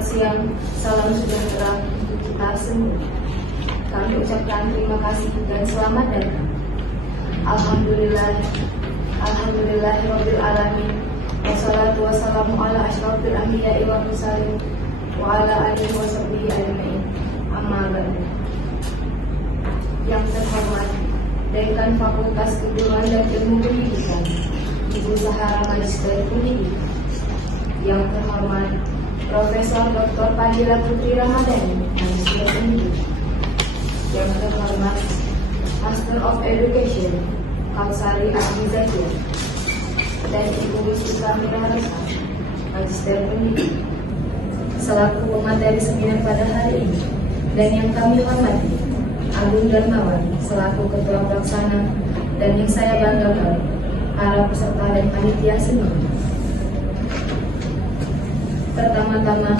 Selamat siang, salam sejahtera untuk kita semua. Kami ucapkan terima kasih dan selamat datang. Alhamdulillahirabbil alamin. Wassalatu wassalamu ala asyrofil anbiya'i wal mursalin wa ala alihi wa sahbihi ajmain. Amma ba'du. Yang terhormat Dekan Fakultas Keguruan dan Ilmu Pendidikan, Ibu Zahara Magister Pendidikan. Yang terhormat Profesor Dr. Fadila Putri Ramadhani, Magister Pendidikan. Yang terhormat Master of Education Kautsari Abdi Zakia dan Ibu Wisnuka Miraharsa, Magister Pendidikan, selaku pemateri seminar pada hari ini, dan yang kami hormati Agung Darmawan selaku Ketua Pelaksana, dan yang saya banggakan para peserta dan panitia seminar. Pertama-tama,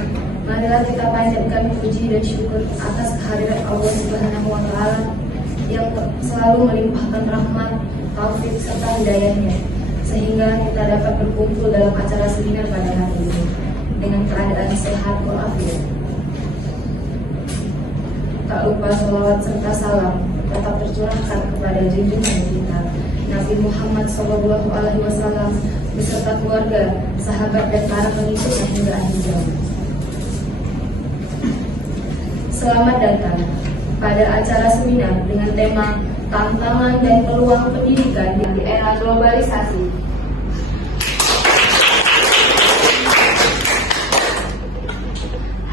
marilah kita panjatkan puji dan syukur atas kehadiran Allah Subhanahu wa Ta'ala yang selalu melimpahkan rahmat, taufik serta hidayahnya, sehingga kita dapat berkumpul dalam acara seminar pada hari ini dengan keadaan sehat walafiat. Tak lupa sholawat serta salam tetap tercurahkan kepada junjungan kita Nabi Muhammad SAW beserta keluarga, sahabat dan para pengikutnya hingga akhir zaman. Selamat datang pada acara seminar dengan tema Tantangan dan Peluang Pendidikan di Era Globalisasi.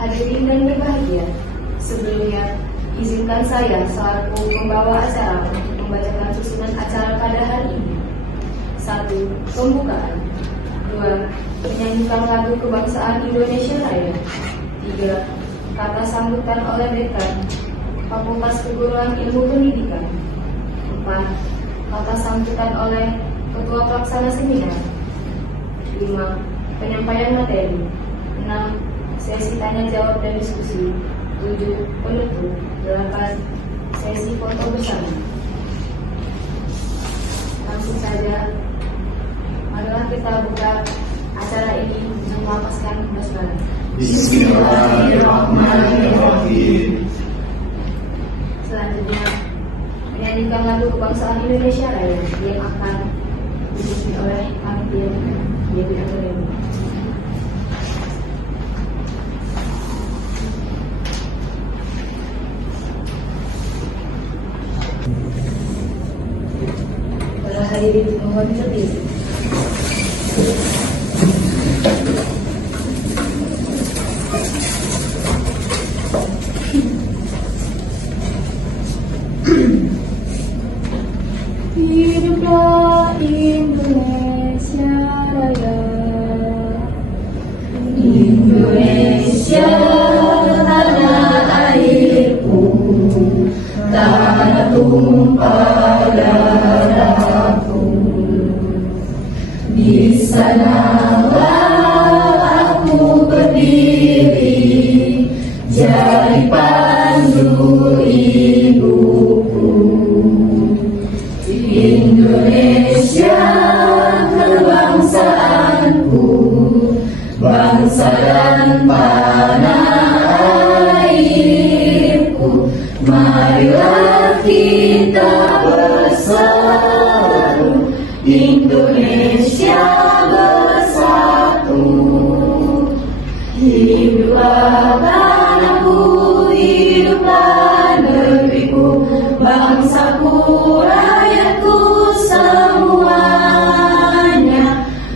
Hadirin dan berbahagia, sebelumnya izinkan saya selaku pembawa acara untuk membacakan susunan acara pada hari ini. 1. Pembukaan. 2. Menyanyikan lagu kebangsaan Indonesia Raya. 3. Kata sambutan oleh Dekan Fakultas Keguruan Ilmu Pendidikan. 4. Kata sambutan oleh Ketua Pelaksana Seminar. 5. Penyampaian materi. 6. Sesi tanya jawab dan diskusi. 7. Penutup. 8. Sesi foto bersama. Langsung saja, marilah kita buka acara ini dengan melapaskan basmalah. Bismillahirrahmanirrahim. Selanjutnya, menyanyikan lagu kebangsaan Indonesia Raya yang akan dipimpin oleh panitia Dewi Akademi. Para hadirin mohon berdiri. Hiduplah Indonesia Raya. Indonesia tanah airku, tanah tumpah darahku. Di sanalah aku berdiri, jadi pandu ibuku. Indonesia kebangsaanku, bangsa dan tanah airku. Marilah kita bersatu, Indonesia bersatu. Hiduplah tanahku, hiduplah negeriku, bangsaku, rakyatku semuanya.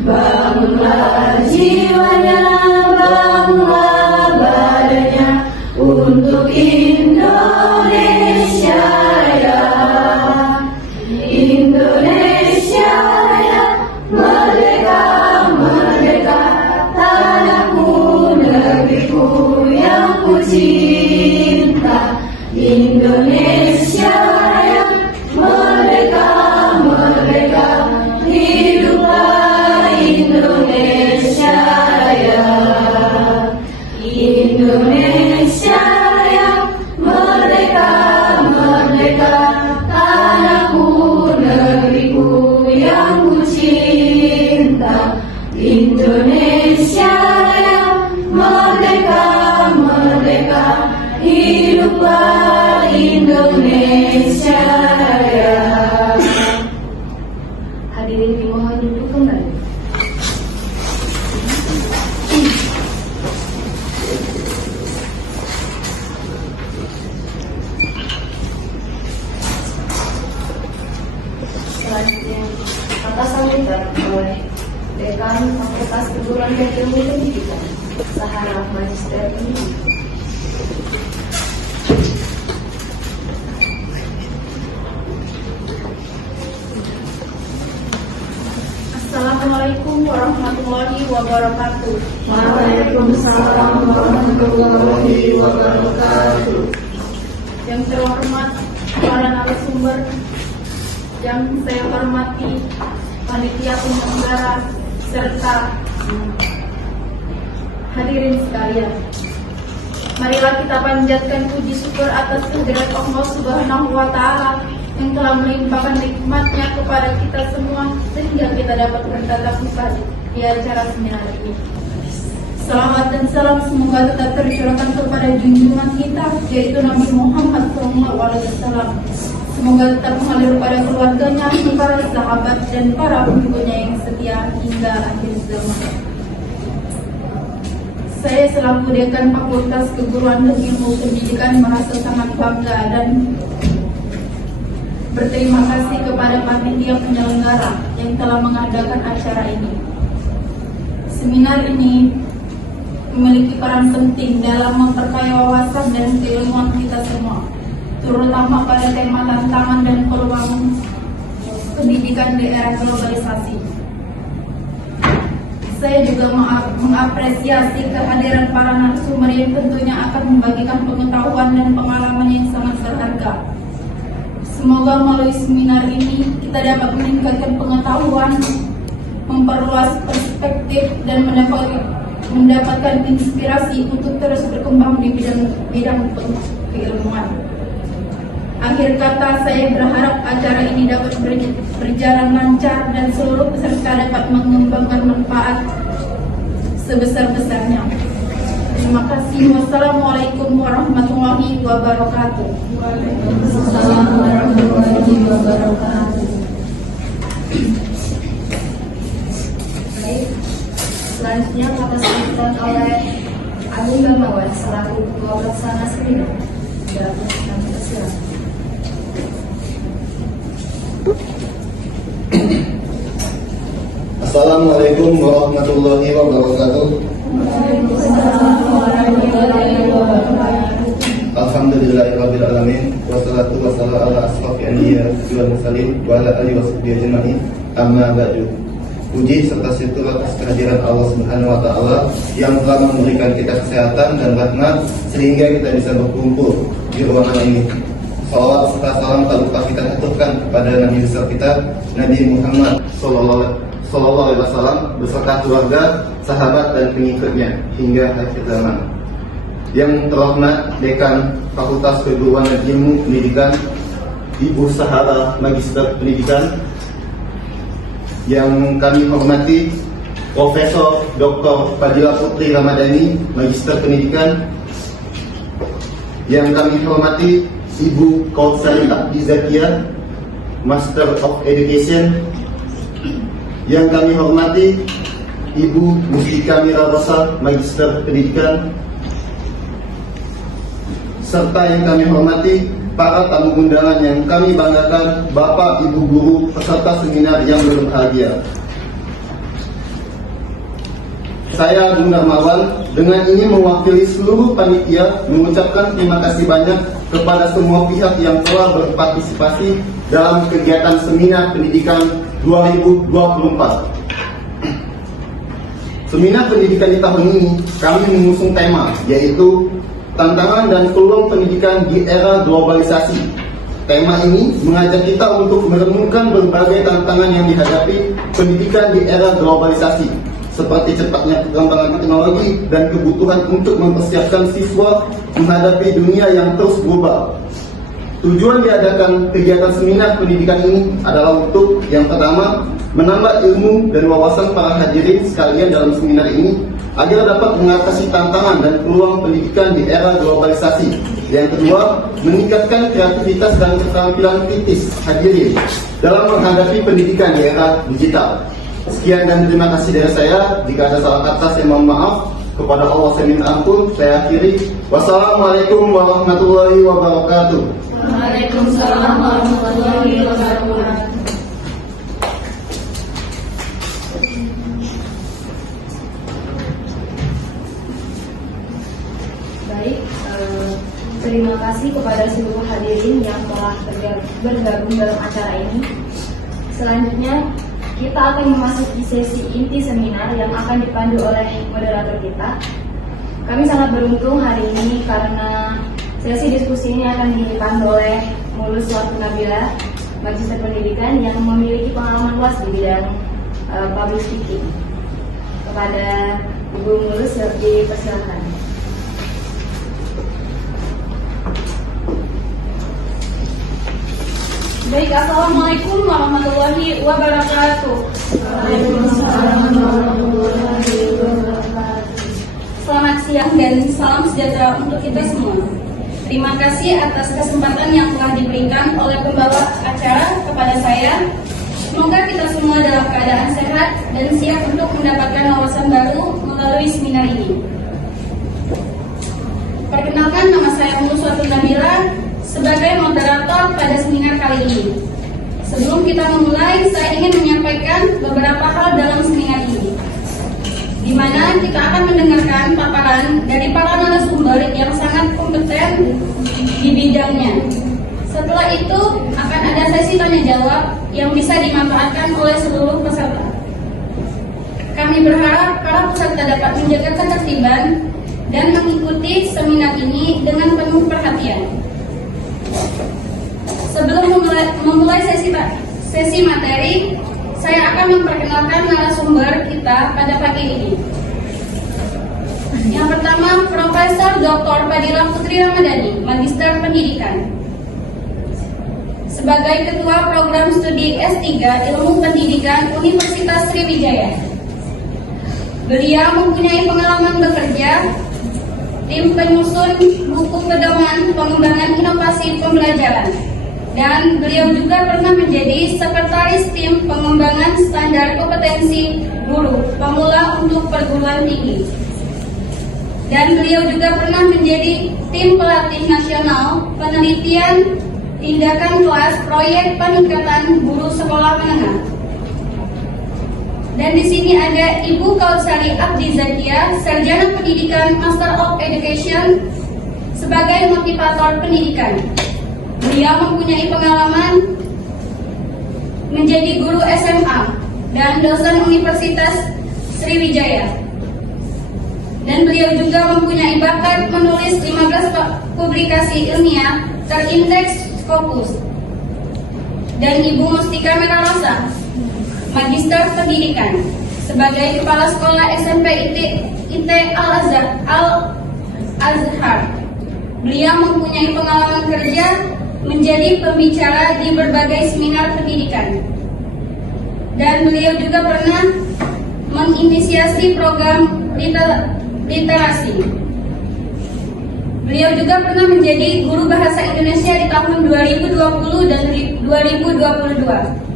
Bangunlah jiwanya, bangunlah badannya untuk Indonesia Raya. Indonesia Raya, merdeka, merdeka, tanahku, negeriku yang ku cinta. Indonesia Raya, merdeka, merdeka, hiduplah Indonesia Raya. Indonesia Raya, merdeka, merdeka, tanahku, negeriku yang ku cinta. Indonesia Raya, merdeka, hiduplah Indonesia Raya. Hadirin dimohon duduk kembali. Selanjutnya, kata sambutan oleh Dekan Fakultas Keguruan dan Ilmu Pendidikan, Saharah Magister Pendidikan. Assalamualaikum warahmatullahi wabarakatuh. Waalaikumsalam warahmatullahi wabarakatuh. Yang terhormat para narasumber, yang saya hormati panitia penyelenggara serta hadirin sekalian. Marilah kita panjatkan puji syukur atas kehadirat Allah Subhanahu wa Ta'ala yang telah melimpahkan nikmatnya kepada kita semua sehingga kita dapat bertatap muka di acara seminar ini. Salawat dan salam semoga tetap tercurahkan kepada junjungan kita, yaitu Nabi Muhammad SAW. Semoga tetap mengalir pada keluarganya, para sahabat dan para pengikutnya yang setia hingga akhir zaman. Saya selaku Dekan Fakultas Keguruan dan Ilmu Pendidikan merasa sangat bangga dan berterima kasih kepada panitia penyelenggara yang telah mengadakan acara ini. Seminar ini memiliki peran penting dalam memperkaya wawasan dan keilmuan kita semua, terutama pada tema tantangan dan peluang pendidikan di era globalisasi. Saya juga mengapresiasi kehadiran para narasumber yang tentunya akan membagikan pengetahuan dan pengalaman yang sangat berharga. Semoga melalui seminar ini kita dapat meningkatkan pengetahuan, memperluas perspektif, dan mendapatkan inspirasi untuk terus berkembang di bidang keilmuan. Akhir kata, saya berharap acara ini dapat berjalan lancar dan seluruh peserta dapat mengembangkan manfaat sebesar-besarnya. Terima kasih. Wassalamualaikum warahmatullahi wabarakatuh. Waalaikumsalam warahmatullahi wabarakatuh. Baik, selanjutnya kata sambutan oleh Agung Gamawan selaku Ketua Pelaksana Seminar. Silakan. Assalamualaikum warahmatullahi wabarakatuh. Alhamdulillahirabbil alamin wassalatu wassalamu ala asrofil anbiya wal mursalin wa ala alihi washabihi ajmain. Amma ba'du. Puji serta syukur atas kehadiran Allah Subhanahu wa Ta'ala yang telah memberikan kita kesehatan dan rahmat sehingga kita bisa berkumpul di ruangan ini. Salawat serta salam tak lupa kita aturkan kepada Nabi besar kita, Nabi Muhammad Sallallahu Alaihi Wasallam beserta keluarga, sahabat dan pengikutnya hingga akhir zaman. Yang terhormat Dekan Fakultas Keguruan dan Ilmu Pendidikan, Ibu Saharah Magister Pendidikan. Yang kami hormati Profesor Dr. Fadila Putri Ramadhani, Magister Pendidikan. Yang kami hormati Ibu Kautsari Abdi Zakia, Master of Education. Yang kami hormati Ibu Mustika Mira Rosa, Magister Pendidikan. Serta yang kami hormati para tamu undangan yang kami banggakan, Bapak, Ibu guru, peserta seminar yang berbahagia. Saya Agung Darmawan dengan ini mewakili seluruh panitia mengucapkan terima kasih banyak kepada semua pihak yang telah berpartisipasi dalam kegiatan seminar pendidikan 2024. Seminar pendidikan di tahun ini kami mengusung tema yaitu tantangan dan peluang pendidikan di era globalisasi. Tema ini mengajak kita untuk merenungkan berbagai tantangan yang dihadapi pendidikan di era globalisasi, seperti cepatnya perkembangan teknologi dan kebutuhan untuk mempersiapkan siswa menghadapi dunia yang terus berubah. Tujuan diadakan kegiatan seminar pendidikan ini adalah untuk yang pertama, menambah ilmu dan wawasan para hadirin sekalian dalam seminar ini, agar dapat mengatasi tantangan dan peluang pendidikan di era globalisasi. Yang kedua, meningkatkan kreativitas dan keterampilan kritis hadirin dalam menghadapi pendidikan di era digital. Sekian dan terima kasih dari saya. Jika ada salah kata saya mohon maaf. Kepada Allah saya minta ampun. Saya akhiri. Wassalamualaikum warahmatullahi wabarakatuh. Waalaikumsalam warahmatullahi wabarakatuh. Baik, terima kasih kepada seluruh hadirin yang telah bergabung dalam acara ini. Selanjutnya, kita akan memasuki sesi inti seminar yang akan dipandu oleh moderator kita. Kami sangat beruntung hari ini karena sesi diskusi ini akan dipandu oleh Mulus Wartu Nabila, Magister Pendidikan yang memiliki pengalaman luas di bidang public speaking. Kepada Ibu Mulus dipersilakan. Baik, assalamualaikum warahmatullahi wabarakatuh. Waalaikumsalam warahmatullahi wabarakatuh. Selamat siang dan salam sejahtera untuk kita semua. Terima kasih atas kesempatan yang telah diberikan oleh pembawa acara kepada saya. Semoga kita semua dalam keadaan sehat dan siap untuk mendapatkan wawasan baru melalui seminar ini. Perkenalkan, nama saya Mulus Wartu Nabila sebagai moderator pada seminar kali ini. Sebelum kita memulai, saya ingin menyampaikan beberapa hal dalam seminar ini, di mana kita akan mendengarkan paparan dari para narasumber yang sangat kompeten di bidangnya. Setelah itu akan ada sesi tanya jawab yang bisa dimanfaatkan oleh seluruh peserta. Kami berharap para peserta dapat menjaga ketertiban dan mengikuti seminar ini dengan penuh perhatian. Sebelum memulai sesi materi, saya akan memperkenalkan narasumber kita pada pagi ini. Yang pertama, Profesor Dr. Fadila Putri Ramadhani, Magister Pendidikan. Sebagai Ketua Program Studi S3 Ilmu Pendidikan Universitas Sriwijaya, beliau mempunyai pengalaman bekerja tim penyusun buku pedoman pengembangan inovasi pembelajaran, dan beliau juga pernah menjadi sekretaris tim pengembangan standar kompetensi guru pemula untuk perguruan tinggi. Dan beliau juga pernah menjadi tim pelatih nasional penelitian tindakan kelas proyek peningkatan guru sekolah menengah. Dan di sini ada Ibu Kautsari Abdi Zakia, Sarjana Pendidikan Master of Education sebagai motivator pendidikan. Beliau mempunyai pengalaman menjadi guru SMA dan dosen Universitas Sriwijaya. Dan beliau juga mempunyai bakat menulis 15 publikasi ilmiah terindeks Scopus. Dan Ibu Mustika Merarosa, Magister Pendidikan, sebagai Kepala Sekolah SMP IT Al-Azhar. Beliau mempunyai pengalaman kerja menjadi pembicara di berbagai seminar pendidikan. Dan beliau juga pernah menginisiasi program literasi. Beliau juga pernah menjadi guru bahasa Indonesia di tahun 2020 dan 2022.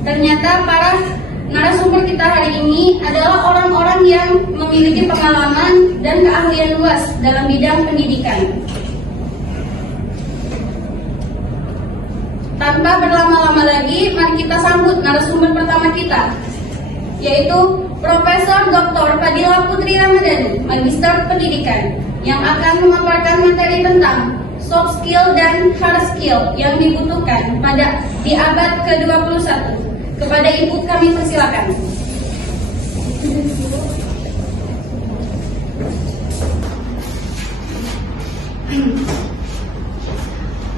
Ternyata para narasumber kita hari ini adalah orang-orang yang memiliki pengalaman dan keahlian luas dalam bidang pendidikan. Tanpa berlama-lama lagi, mari kita sambut narasumber pertama kita, yaitu Profesor Dr. Fadila Putri Ramadhani, Magister Pendidikan, yang akan memaparkan materi tentang soft skill dan hard skill yang dibutuhkan di abad ke-21. Kepada Ibu kami persilakan.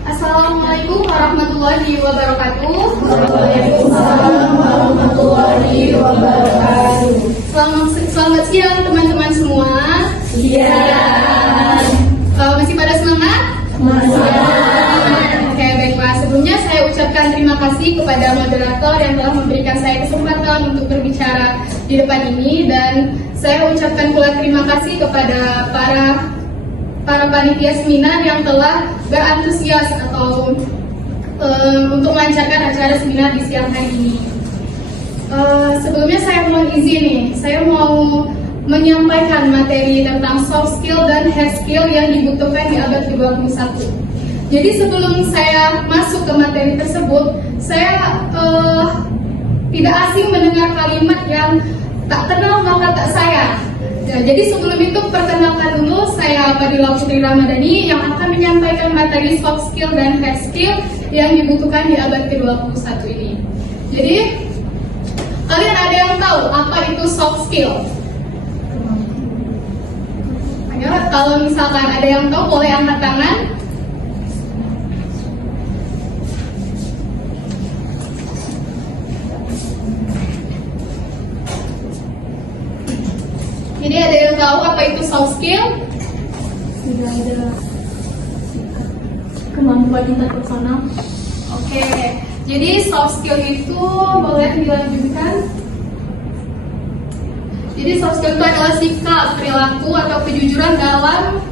Assalamualaikum warahmatullahi wabarakatuh. Waalaikumsalam warahmatullahi wabarakatuh. Selamat siang teman-teman semua. Siang. Masih pada semangat? Semangat. Oke, baiklah. Sebelumnya saya ucapkan mengucapkan terima kasih kepada moderator yang telah memberikan saya kesempatan untuk berbicara di depan ini, dan saya ucapkan pula terima kasih kepada para panitia seminar yang telah berantusias atau untuk melancarkan acara seminar di siang hari ini. Sebelumnya saya mohon izin nih, saya mau menyampaikan materi tentang soft skill dan hard skill yang dibutuhkan di abad ke-21. Jadi sebelum saya masuk ke materi tersebut, saya tidak asing mendengar kalimat yang tak kenal maka tak sayang. Nah, jadi sebelum itu perkenalkan dulu, saya Fadila Putri Ramadhani yang akan menyampaikan materi soft skill dan hard skill yang dibutuhkan di abad ke-21 ini. Jadi, kalian ada yang tahu apa itu soft skill? Ayo, kalau misalkan ada yang tahu boleh angkat tangan. Jadi ada yang tahu apa itu soft skill? Sudah ada kemampuan interpersonal. Oke, jadi soft skill itu boleh dilanjutkan. Jadi soft skill itu adalah sikap, perilaku atau kejujuran dalam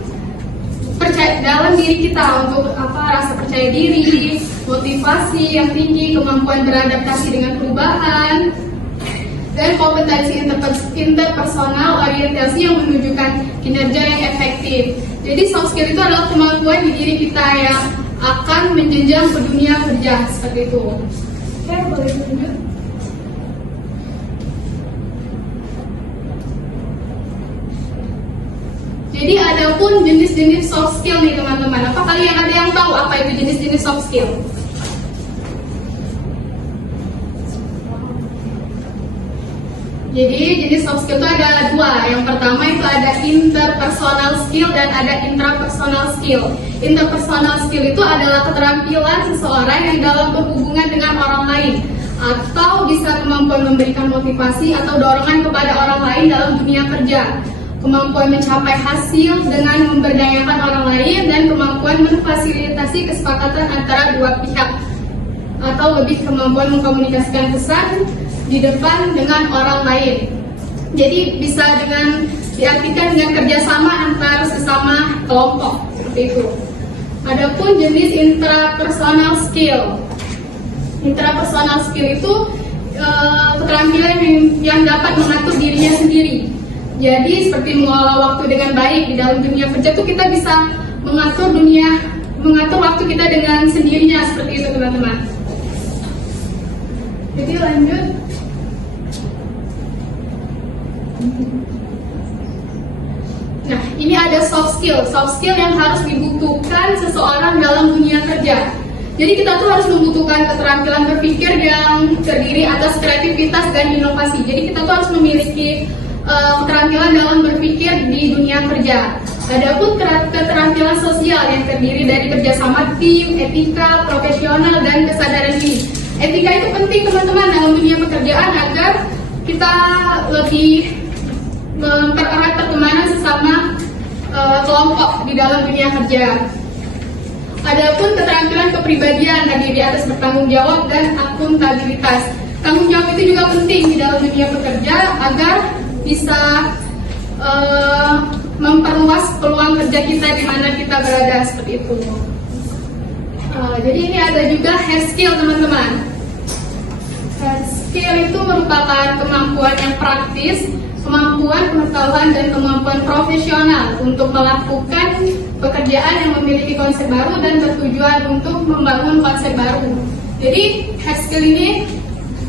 diri kita untuk rasa percaya diri, motivasi yang tinggi, kemampuan beradaptasi dengan perubahan, dan kompetensi interpersonal orientasi yang menunjukkan kinerja yang efektif. Jadi soft skill itu adalah kemampuan di diri kita yang akan menjenjang ke dunia kerja, seperti itu. Oke, boleh ditunjuk. Jadi ada pun jenis-jenis soft skill nih teman-teman. Apa kalian ada yang tahu apa itu jenis-jenis soft skill? Jadi jenis soft skill itu ada dua. Yang pertama itu ada interpersonal skill dan ada intrapersonal skill. Interpersonal skill itu adalah keterampilan seseorang yang dalam berhubungan dengan orang lain, atau bisa kemampuan memberikan motivasi atau dorongan kepada orang lain dalam dunia kerja, kemampuan mencapai hasil dengan memberdayakan orang lain, dan kemampuan memfasilitasi kesepakatan antara dua pihak, atau lebih kemampuan mengkomunikasikan pesan di depan dengan orang lain. Jadi bisa diartikan dengan kerjasama antar sesama kelompok, seperti itu. Adapun jenis intrapersonal skill. Intrapersonal skill itu keterampilan yang dapat mengatur dirinya sendiri. Jadi seperti mengelola waktu dengan baik di dalam dunia kerja itu kita bisa mengatur waktu kita dengan sendirinya, seperti itu teman-teman. Jadi lanjut. Nah, ini ada soft skill yang harus dibutuhkan seseorang dalam dunia kerja. Jadi kita tuh harus membutuhkan keterampilan berpikir yang terdiri atas kreativitas dan inovasi. Jadi kita tuh harus memiliki keterampilan dalam berpikir di dunia kerja. Adapun keterampilan sosial yang terdiri dari kerjasama tim, etika, profesional, dan kesadaran diri. Etika itu penting teman-teman dalam dunia pekerjaan agar kita lebih mempererat pertemanan sesama kelompok di dalam dunia kerja. Adapun keterampilan kepribadian terdiri atas bertanggung jawab dan akuntabilitas. Tanggung jawab itu juga penting di dalam dunia pekerja agar bisa memperluas peluang kerja kita di mana kita berada, seperti itu. Jadi ini ada juga hard skill teman-teman. Hard skill itu merupakan kemampuan yang praktis, kemampuan pengetahuan dan kemampuan profesional untuk melakukan pekerjaan yang memiliki konsep baru dan bertujuan untuk membangun konsep baru. Jadi hard skill ini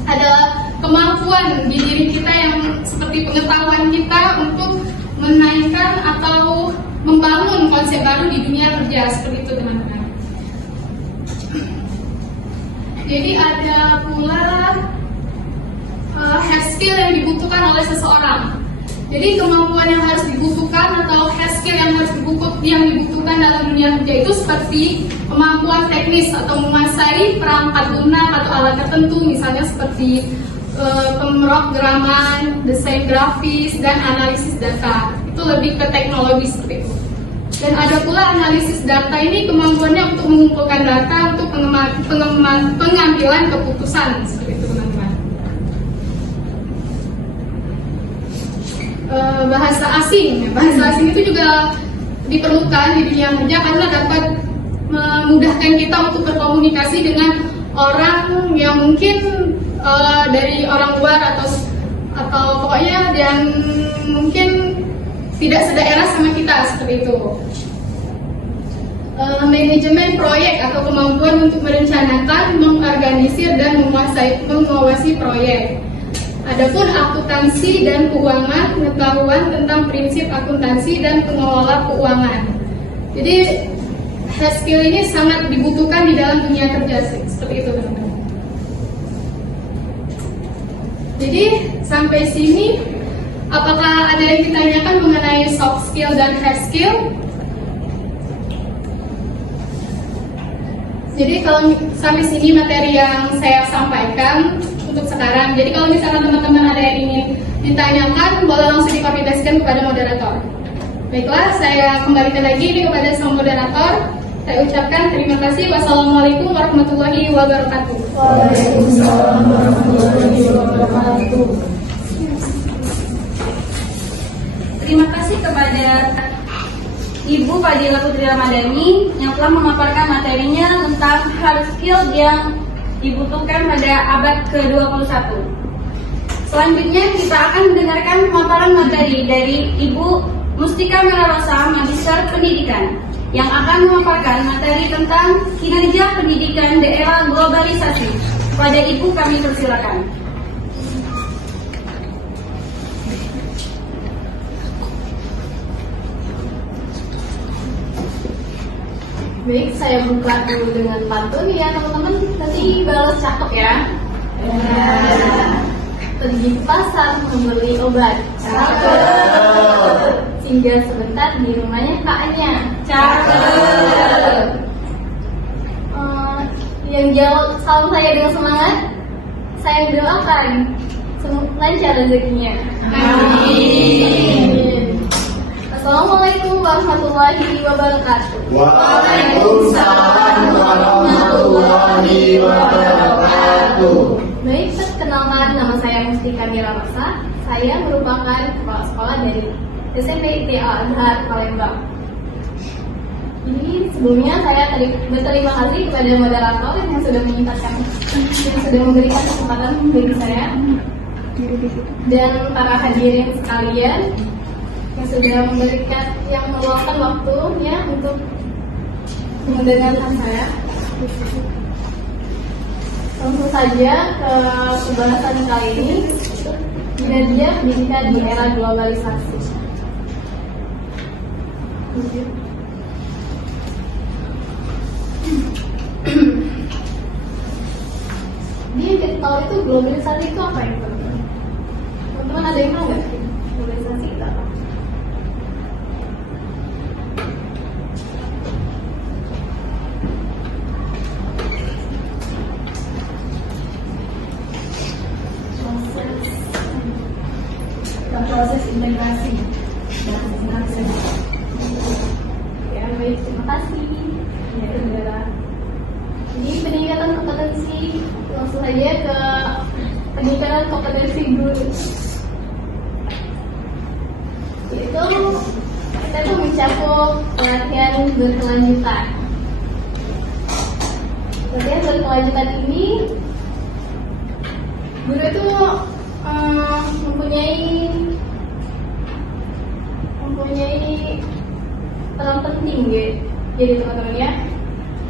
adalah kemampuan di diri kita yang seperti pengetahuan kita untuk menaikkan atau membangun konsep baru di dunia kerja, seperti itu teman-teman. Jadi ada pula hard skill yang dibutuhkan oleh seseorang. Jadi kemampuan yang harus dibutuhkan atau hard skill yang dibutuhkan dalam dunia kerja itu seperti kemampuan teknis atau menguasai perangkat lunak atau alat tertentu, misalnya seperti pemrograman, desain grafis, dan analisis data. Itu lebih ke teknologi seperti itu. Dan ada pula analisis data, ini kemampuannya untuk mengumpulkan data untuk pengambilan keputusan, seperti itu teman-teman. Bahasa asing itu juga diperlukan di dunia kerja karena dapat memudahkan kita untuk berkomunikasi dengan orang yang mungkin dari orang luar atau pokoknya yang mungkin tidak sedaerah sama kita, seperti itu. Manajemen proyek atau kemampuan untuk merencanakan, mengorganisir dan mengawasi proyek. Adapun akuntansi dan keuangan, pengetahuan tentang prinsip akuntansi dan pengelola keuangan. Jadi hard skill ini sangat dibutuhkan di dalam dunia kerja, seperti itu teman-teman. Jadi sampai sini, apakah ada yang ditanyakan mengenai soft skill dan hard skill? Jadi kalau sampai sini materi yang saya sampaikan untuk sekarang. Jadi kalau misalkan teman-teman ada yang ingin ditanyakan, boleh langsung dikoordinasikan kepada moderator. Baiklah, saya kembalikan lagi ini kepada sang moderator. Saya ucapkan terima kasih. Wassalamualaikum warahmatullahi wabarakatuh. Waalaikumsalam warahmatullahi wabarakatuh. Terima kasih kepada Ibu Fadila Putri Ramadhani yang telah memaparkan materinya tentang hard skill yang dibutuhkan pada abad ke-21. Selanjutnya kita akan mendengarkan pemaparan materi dari Ibu Mustika Merarosa, Magister Pendidikan, yang akan memaparkan materi tentang kinerja pendidikan di era globalisasi. Pada Ibu kami persilakan. Baik, saya buka dulu dengan pantun ya teman-teman. Nanti balas cakep ya. Pergi ke pasar membeli obat. Cakep. Singgah sebentar di rumahnya kakaknya. Cakep. Yang jawab salam saya dengan semangat, saya doakan lancar rezekinya. Amin. Assalamualaikum warahmatullahi wabarakatuh. Waalaikumsalam warahmatullahi wabarakatuh. Baik, perkenalkan, nama saya Mustika Merarosa. Saya merupakan kepala sekolah dari SMP ITI Al-Azhar Palembang. Jadi sebelumnya saya berterima kasih kepada moderator yang sudah memberikan kesempatan bagi saya dan para hadirin sekalian yang sudah meluangkan waktunya untuk mendengarkan saya. Langsung saja ke pembahasan kali ini, kinerja pendidikan di era globalisasi. Dia kita tahu itu globalisasi itu apa itu? Teman-teman ada yang tahu nggak? Globalisasi itu apa? Proses integrasi. Ya, baik, terima kasih. Ya, saudara. Jadi peningkatan kompetensi, langsung saja ke peningkatan kompetensi dulu. Itu kita tuh mencakup pelatihan berkelanjutan. Pelatihan berkelanjutan ini guru itu mempunyai peran penting gitu. Jadi teman-teman ya,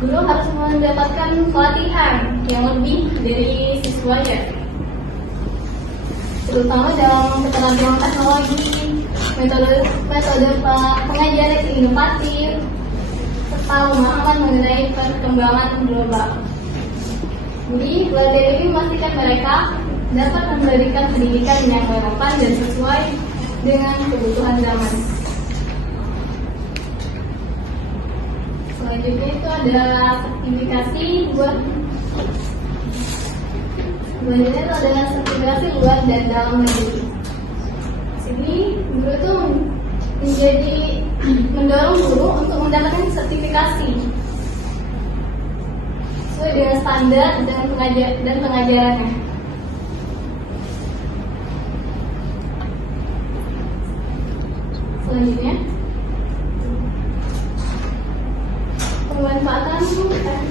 guru harus mendapatkan pelatihan yang lebih dari siswanya, terutama dalam keterampilan teknologi, metode pengajaran yang inovatif, serta pemahaman mengenai perkembangan global. Jadi pelatihan ini memastikan mereka dapat memberikan pendidikan yang relevan dan sesuai dengan kebutuhan zaman. Selanjutnya itu ada sertifikasi luar dan dalam negeri. Sini guru itu mendorong guru untuk mendapatkan sertifikasi sesuai dengan standar dan pengajarannya. Selanjutnya,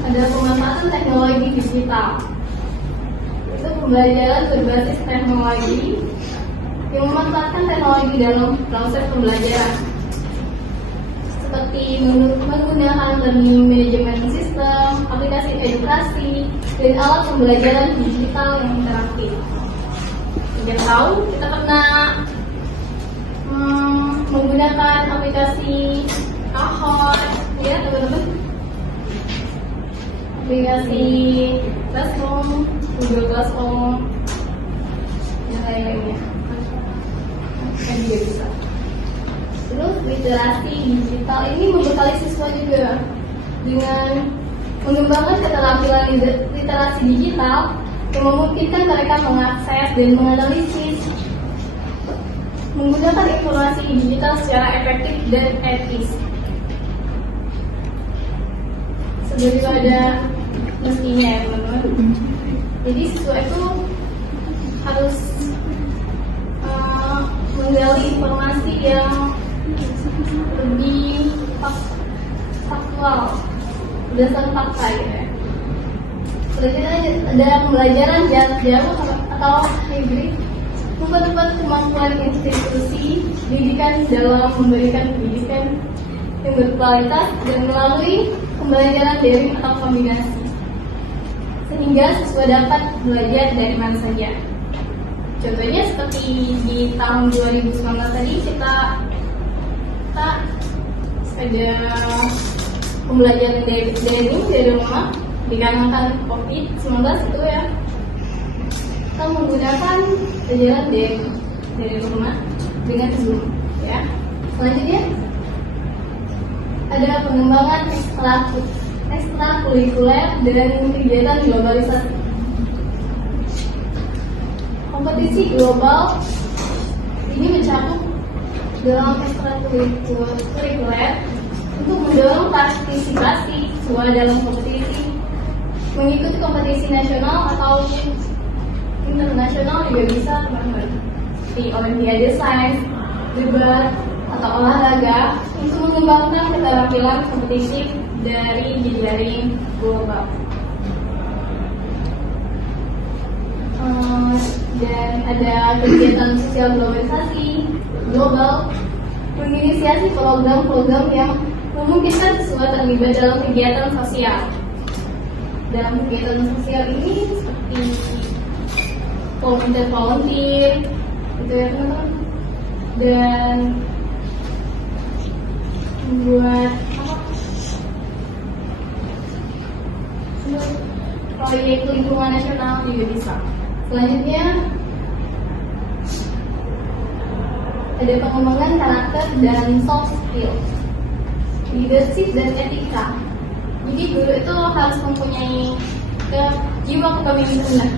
ada pemanfaatan teknologi digital. Itu pembelajaran berbasis teknologi yang memanfaatkan teknologi dalam proses pembelajaran, seperti menggunakan learning management system, aplikasi edukasi, dan alat pembelajaran digital yang interaktif. Kita tahu, kita pernah menggunakan aplikasi Kahoot, ya teman-teman, aplikasi Classroom, Google Classroom, dan lain-lainnya. Kan juga bisa. Terus literasi digital ini membekali siswa juga dengan mengembangkan keterampilan literasi digital yang memungkinkan mereka mengakses dan menganalisis, menggunakan informasi digital secara efektif dan etis. Sebagaimana mestinya ya teman-teman. Jadi siswa itu harus menggali informasi yang lebih faktual, berdasarkan fakta ya. Selanjutnya ada pembelajaran jarak jauh atau hybrid, memperkuat kemampuan institusi pendidikan dalam memberikan pendidikan yang berkualitas dan melalui pembelajaran daring atau kombinasi, sehingga siswa dapat belajar dari mana saja. Contohnya seperti di tahun 2019 tadi kita ada pembelajaran daring dari rumah dikarenakan COVID-19 itu ya. Kita menggunakan pelajaran dari rumah dengan Zoom ya. Selanjutnya ada pengembangan ekstrakurikuler dan kegiatan globalisasi. Kompetisi global ini mencakup dalam ekstrakurikuler untuk mendorong partisipasi siswa dalam kompetisi, mengikuti kompetisi nasional atau internasional juga bisa teman-teman, di olimpiade sains, debat, atau olahraga untuk mengembangkan keterampilan kompetitif dari jejaring global. Dan ada kegiatan sosial globalisasi global, menginisiasi program-program yang memungkinkan siswa terlibat dalam kegiatan sosial. Dalam kegiatan sosial ini seperti volunteer, gitu ya teman-teman, dan membuat proyek lingkungan nasional juga bisa. Selanjutnya ada pengembangan karakter dan soft skill, leadership dan etika. Jadi guru itu harus mempunyai jiwa kepemimpinan.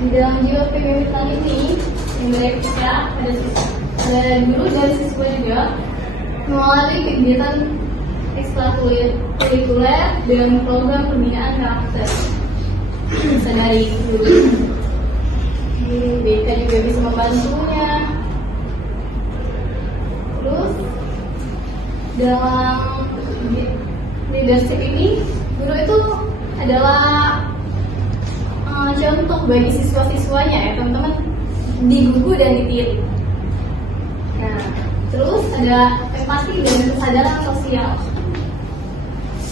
Di dalam jiwa kepemimpinan ini yang beretika ada guru dan siswa juga melalui kegiatan ekstrakurikuler dan program pembinaan karakter. Bisa dari guru BK juga bisa membantunya. Terus dalam leadership ini guru itu adalah contoh bagi siswa-siswanya ya teman-teman, di buku dan ditiru. Nah, terus ada empati dan kesadaran sosial,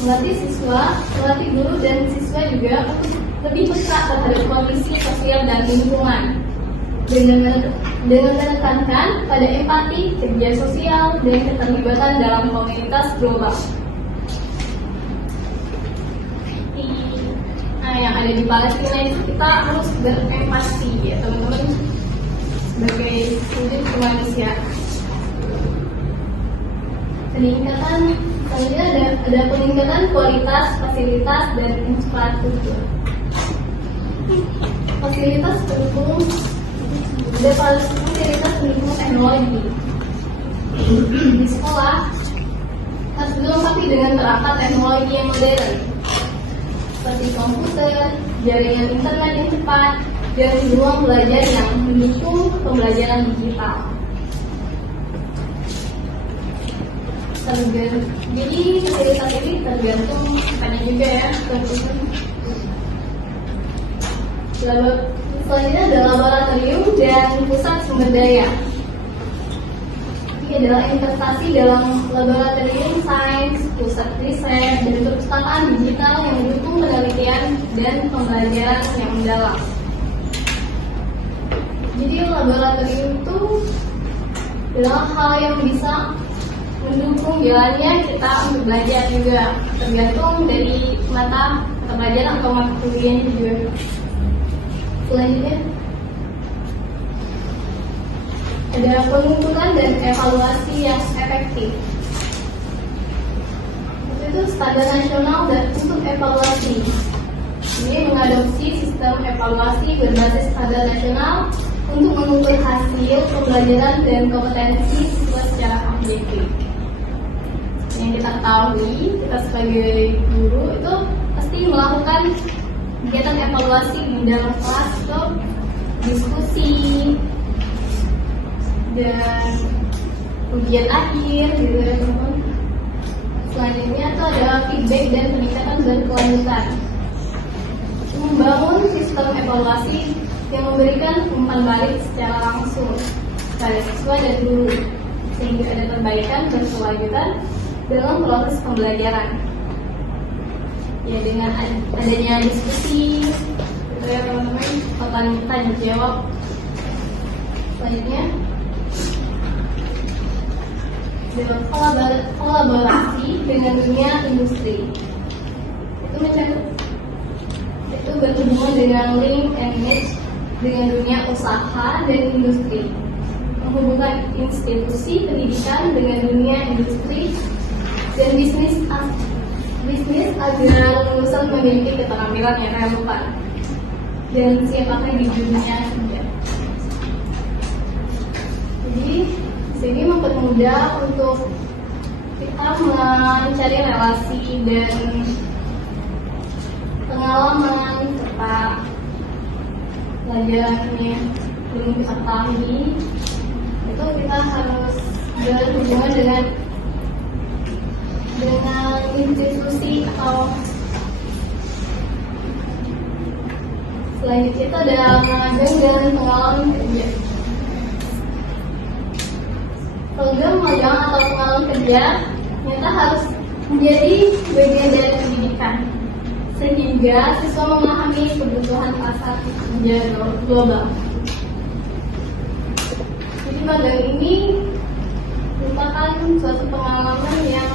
melatih guru dan siswa juga untuk lebih peka terhadap kondisi sosial dan lingkungan dengan menekankan pada empati, kerja sosial, dan keterlibatan dalam komunitas global. Yang ada di Palestina itu kita harus berempati ya teman-teman, sebagai wujud kemanusiaan. Selanjutnya ada peningkatan kualitas fasilitas dan infrastruktur. Fasilitas pendukung teknologi. di sekolah harus dilengkapi dengan perangkat teknologi yang modern seperti komputer, jaringan internet yang cepat, dan ruang belajar yang mendukung pembelajaran digital. Jadi fasilitas ini tergantung kepada juga ya. Selanjutnya ada laboratorium dan pusat sumber daya. Ini adalah investasi dalam laboratorium sains, pusat riset, dan perpustakaan digital yang mendukung penelitian dan pembelajaran yang mendalam. Jadi laboratorium itu adalah hal yang bisa mendukung jalannya kita untuk belajar juga, tergantung dari mata pelajaran atau mata kuliahnya juga. Selanjutnya ada pengumpulan dan evaluasi yang efektif. Itu standar nasional dan untuk evaluasi. Ini mengadopsi sistem evaluasi berbasis standar nasional untuk mengukur hasil pembelajaran dan kompetensi siswa secara objektif. Yang kita ketahui, kita sebagai guru itu pasti melakukan kegiatan evaluasi di dalam kelas itu diskusi dan ujian akhir gitu ya teman-teman. Selanjutnya itu adalah feedback dan peningkatan berkelanjutan. Membangun sistem evaluasi yang memberikan umpan balik secara langsung pada siswa dan guru sehingga ada perbaikan berkelanjutan dalam proses pembelajaran. Ya dengan adanya diskusi gitu ya teman-teman, tanya jawab. Selanjutnya dalam kolaborasi dengan dunia industri itu berhubungan dengan link and match dengan dunia usaha dan industri, menghubungkan institusi pendidikan dengan dunia industri dan bisnis agar lulusan memiliki keterampilan yang relevan dan siap pakai di dunia kerja. Jadi sini mempermudah untuk kita mencari relasi dan pengalaman serta pelajaran yang belum kita ketahui. Itu kita harus berhubungan dengan institusi atau selanjutnya itu ada magang dan pengalaman kerja. Program magang atau pengalaman kerja ternyata harus menjadi bagian dari pendidikan sehingga siswa memahami kebutuhan pasar kerja global. Jadi magang ini merupakan suatu pengalaman yang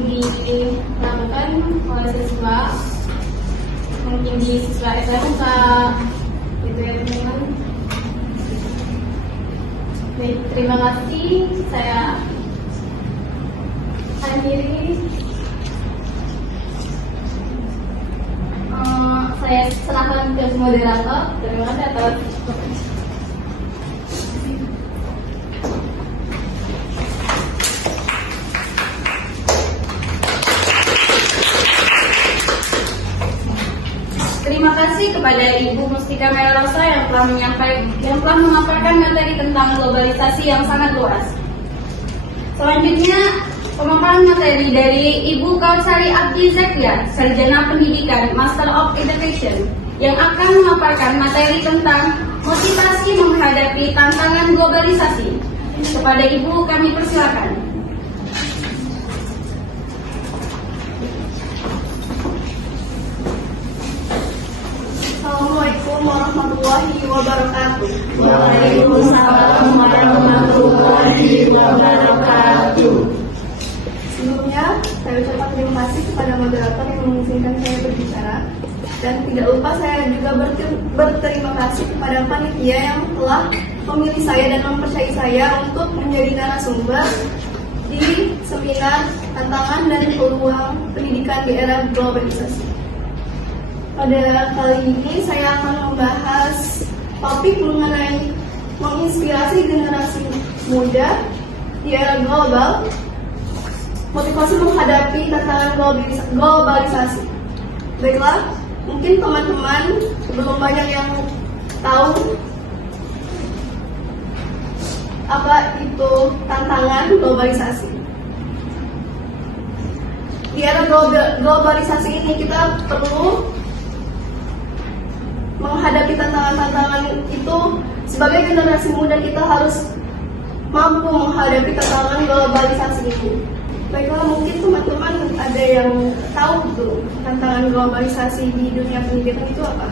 dilakukan oleh siswa, mungkin di siswa SMK gitu ya teman-teman. Baik, terima kasih. Saya akhiri. Saya serahkan ke moderator. Terima kasih atas Terima kasih kepada Ibu Mustika Merosa yang telah memaparkan materi tentang globalisasi yang sangat luas. Selanjutnya, pemaparan materi dari Ibu Kautsari Abdi Zakia, Sarjana Pendidikan Master of Education, yang akan memaparkan materi tentang motivasi menghadapi tantangan globalisasi. Kepada Ibu kami persilakan. Assalamualaikum warahmatullahi wabarakatuh. Waalaikumsalam warahmatullahi wabarakatuh. Sebelumnya, saya ucapkan terima kasih kepada moderator yang mengizinkan saya berbicara. Dan tidak lupa saya juga berterima kasih kepada panitia yang telah memilih saya dan mempercayai saya untuk menjadi narasumber di seminar tantangan dan peluang pendidikan di era globalisasi. Pada kali ini saya akan membahas topik mengenai menginspirasi generasi muda di era global, motivasi menghadapi tantangan globalisasi. Baiklah, mungkin teman-teman belum banyak yang tahu apa itu tantangan globalisasi. Di era globalisasi ini kita perlu menghadapi tantangan-tantangan itu. Sebagai generasi muda kita harus mampu menghadapi tantangan globalisasi ini. Baiklah, mungkin teman-teman ada yang tahu tuh tantangan globalisasi di dunia pendidikan itu apa?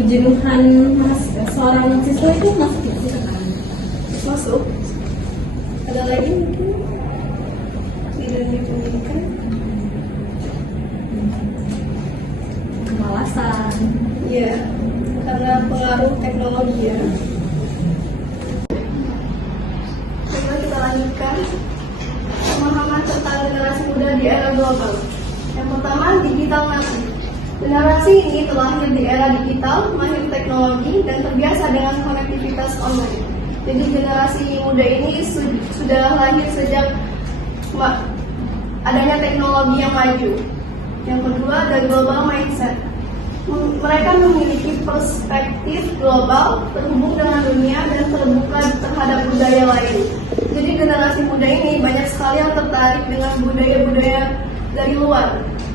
Kejenuhan seorang siswa itu masuk Masuk. Ada lagi mungkin di dunia pendidikan? kemalasan. Iya, karena pengaruh teknologi ya. Coba kita lanjutkan pemahaman tentang generasi muda di era global. Yang pertama, digital native. Generasi ini terlahir di era digital, mahir teknologi, dan terbiasa dengan konektivitas online. Jadi generasi muda ini sudah lahir sejak adanya teknologi yang maju. Yang kedua, ada global mindset. Mereka memiliki perspektif global, terhubung dengan dunia, dan terbuka terhadap budaya lain. Jadi generasi muda ini banyak sekali yang tertarik dengan budaya-budaya dari luar.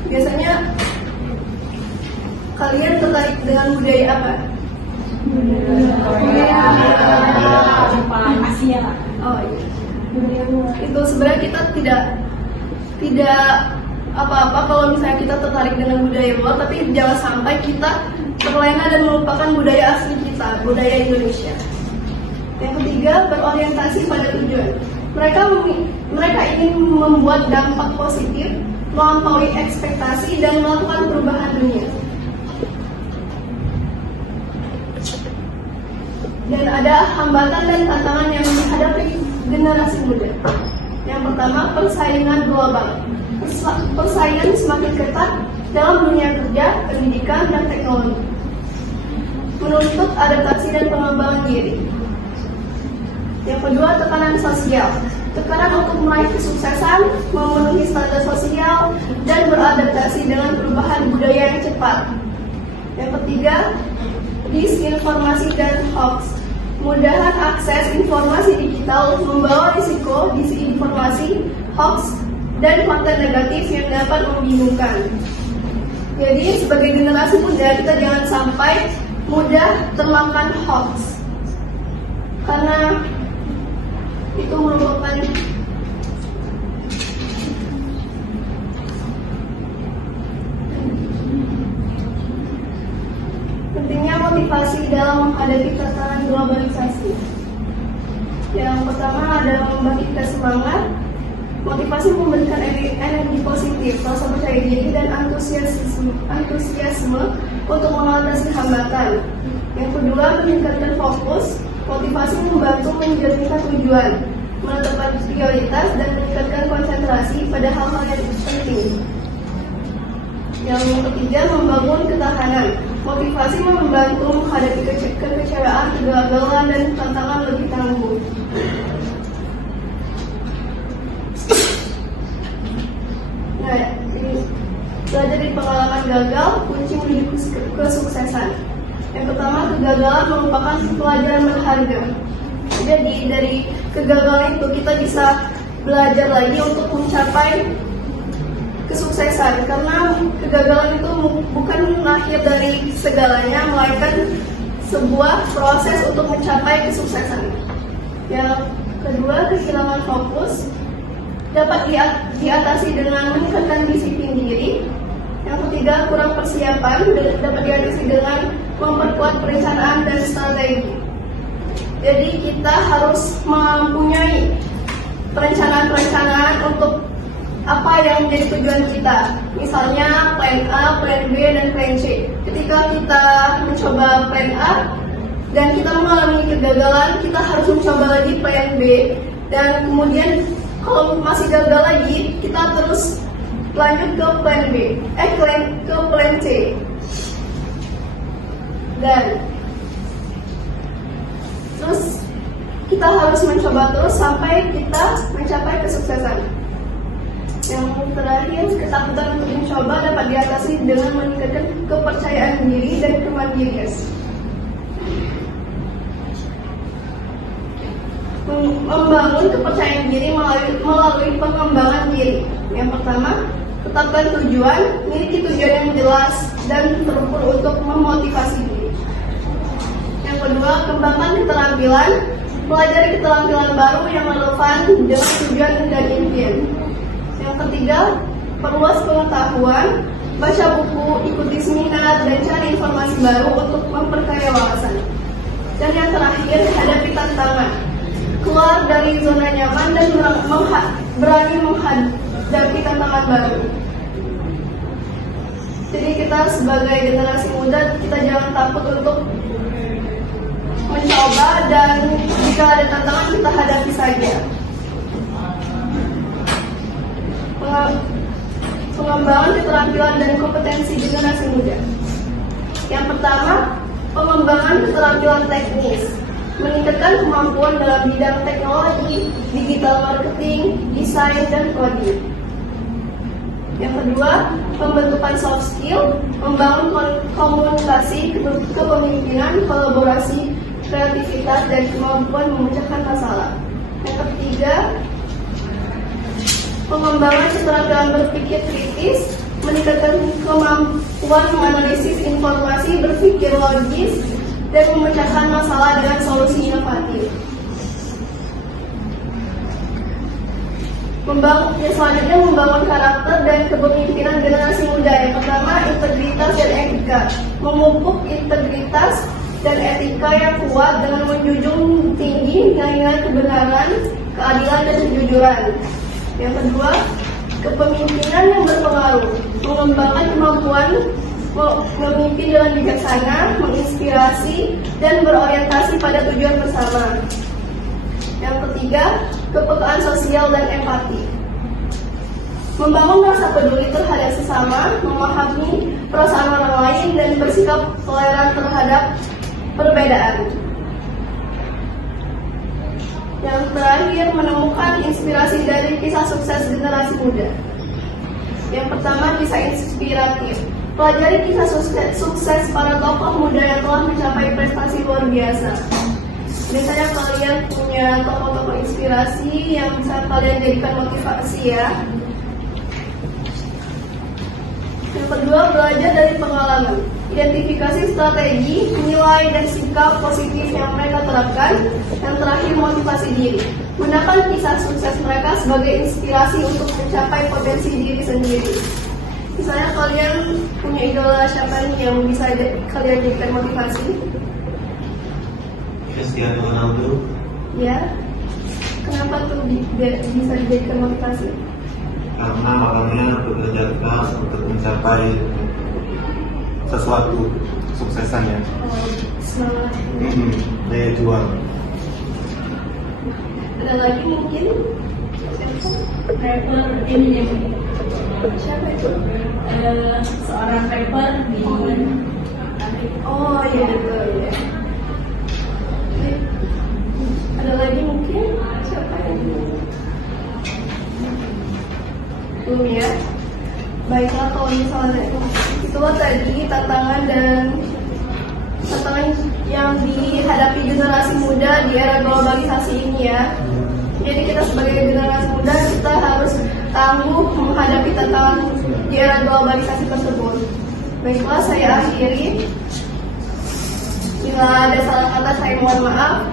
Biasanya kalian tertarik dengan budaya apa? Jepang, Asia. Oh iya. Itu sebenarnya kita tidak apa-apa kalau misalnya kita tertarik dengan budaya luar, tapi jangan sampai kita terlena dan melupakan budaya asli kita, budaya Indonesia. Yang ketiga, berorientasi pada tujuan. Mereka ingin membuat dampak positif, melampaui ekspektasi, dan melakukan perubahan dunia. Dan ada hambatan dan tantangan yang dihadapi generasi muda. Yang pertama, persaingan global. Persaingan semakin ketat dalam dunia kerja, pendidikan, dan teknologi. Menuntut adaptasi dan pengembangan diri. Yang kedua, tekanan sosial. Tekanan untuk meraih kesuksesan, memenuhi standar sosial, dan beradaptasi dengan perubahan budaya yang cepat. Yang ketiga, disinformasi dan hoax. Mudahan akses informasi digital membawa risiko disinformasi, hoax, dan konten negatif yang dapat membingungkan. Jadi sebagai generasi muda, kita jangan sampai mudah termakan hoax, karena itu merupakan pentingnya motivasi dalam menghadapi tantangan globalisasi. Yang pertama adalah membangkitkan semangat. Motivasi memberikan energi positif, rasa percaya diri, dan antusiasme untuk mengatasi hambatan. Yang kedua, meningkatkan fokus. Motivasi membantu menjernihkan tujuan, menetapkan prioritas, dan meningkatkan konsentrasi pada hal-hal yang penting. Yang ketiga, membangun ketahanan. Motivasi membantu menghadapi kekecewaan, kegagalan, dan tantangan lebih tangguh. Nah, ini belajar dari pengalaman gagal, kunci menuju kesuksesan. Yang pertama, kegagalan merupakan pelajaran berharga. Jadi dari kegagalan itu kita bisa belajar lagi untuk mencapai kesuksesan, karena kegagalan itu bukan akhir dari segalanya, melainkan sebuah proses untuk mencapai kesuksesan. Yang kedua, kehilangan fokus dapat diatasi dengan meningkatkan disiplin diri. Yang ketiga, kurang persiapan dapat diatasi dengan memperkuat perencanaan dan strategi. Jadi kita harus mempunyai perencanaan untuk apa yang menjadi tujuan kita. Misalnya plan A, plan B, dan plan C. Ketika kita mencoba plan A dan kita mengalami kegagalan, kita harus mencoba lagi plan B. Dan kemudian kalau masih gagal lagi, kita terus lanjut ke plan B, ke plan C. Dan kita harus mencoba terus sampai kita mencapai kesuksesan. Yang terakhir, ketakutan untuk mencoba dapat diatasi dengan meningkatkan kepercayaan diri dan kemandirian. Membangun kepercayaan diri melalui pengembangan diri. Yang pertama, tetapkan tujuan, miliki tujuan yang jelas dan terukur untuk memotivasi diri. Yang kedua, kembangkan keterampilan, pelajari keterampilan baru yang relevan dengan tujuan dan impian. Yang ketiga, perluas pengetahuan, baca buku, ikuti seminar, dan cari informasi baru untuk memperkaya wawasan. Dan yang terakhir, hadapi tantangan. Keluar dari zona nyaman dan berani menghadapi tantangan baru. Jadi kita sebagai generasi muda, kita jangan takut untuk mencoba, dan jika ada tantangan kita hadapi saja. Pengembangan keterampilan dan kompetensi generasi muda. Yang pertama, pengembangan keterampilan teknis, meningkatkan kemampuan dalam bidang teknologi, digital marketing, desain, dan coding. Yang kedua, pembentukan soft skill, membangun komunikasi, kepemimpinan, kolaborasi, kreativitas, dan kemampuan memecahkan masalah. Yang ketiga, pengembangan keterampilan berpikir kritis, meningkatkan kemampuan menganalisis informasi, berpikir logis, dan memecahkan masalah dengan solusi inovatif. Selanjutnya, membangun karakter dan kepemimpinan generasi muda. Yang pertama, integritas dan etika. Memupuk integritas dan etika yang kuat dengan menjunjung tinggi nilai-nilai kebenaran, keadilan, dan kejujuran. Yang kedua, kepemimpinan yang berpengaruh. Mengembangkan kemampuan memimpin dengan bijaksana, menginspirasi, dan berorientasi pada tujuan bersama. Yang ketiga, kepekaan sosial dan empati. Membangun rasa peduli terhadap sesama, memahami perasaan orang lain, dan bersikap toleran terhadap perbedaan. Yang terakhir, menemukan inspirasi dari kisah sukses generasi muda. Yang pertama, kisah inspiratif. Pelajari kisah sukses para tokoh muda yang telah mencapai prestasi luar biasa. Misalnya kalian punya tokoh-tokoh inspirasi yang bisa kalian jadikan motivasi ya. Yang kedua, belajar dari pengalaman. Identifikasi strategi, nilai, dan sikap positif yang mereka terapkan. Yang terakhir, motivasi diri. Gunakan kisah sukses mereka sebagai inspirasi untuk mencapai potensi diri sendiri. Misalnya kalian punya idola siapa nih yang bisa kalian jadikan motivasi? Cristiano Ronaldo. Ya. Kenapa tuh bisa dijadikan motivasi? Karena orangnya bekerja keras untuk mencapai sesuatu suksesannya. Semangat. Daya juang. Ada lagi mungkin? Rapper Eminem. Siapa itu? Seorang rapper di Oh iya betul ya. Oke. Ada lagi mungkin? Siapa itu? Belum ya. Baiklah, kalau misalnya itulah tadi tantangan yang dihadapi generasi muda di era globalisasi ini ya. Jadi kita sebagai generasi muda kita harus tangguh menghadapi tantangan di era globalisasi tersebut. Baiklah, saya akhiri. Bila ada salah kata saya mohon maaf.